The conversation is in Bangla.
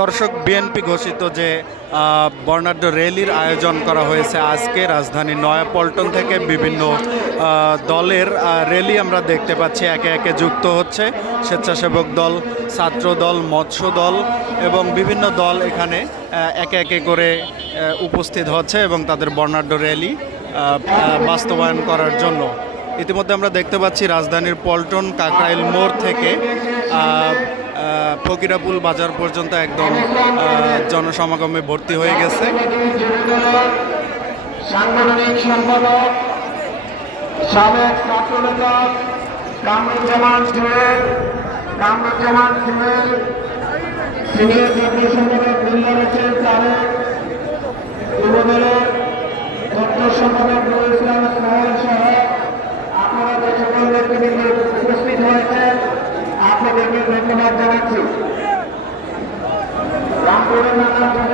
দর্শক বিএনপি ঘোষিত যে বর্ণাঢ্য র্যালির আয়োজন করা হয়েছে আজকে রাজধানী নয়াপল্টন থেকে বিভিন্ন দলের র্যালি আমরা দেখতে পাচ্ছি। একে একে যুক্ত হচ্ছে স্বেচ্ছাসেবক দল, ছাত্র দল, মৎস্য দল এবং বিভিন্ন দল এখানে একে একে করে উপস্থিত হচ্ছে এবং তাদের বর্ণাঢ্য র্যালি বাস্তবায়ন করার জন্য। ইতিমধ্যে আমরা দেখতে পাচ্ছি রাজধানীর পল্টন কাকরাইল মোড় থেকে ফকিরাপুল বাজার পর্যন্ত একদম জনসমাগমে ভর্তি হয়ে গেছে। সাংগঠনিক সম্পাদক সাবেক ছাত্রনেতা কামরুজ্জামান সিনিয়র আপনাদেরকে ধন্যবাদ জানাচ্ছি। রামপুরের নানা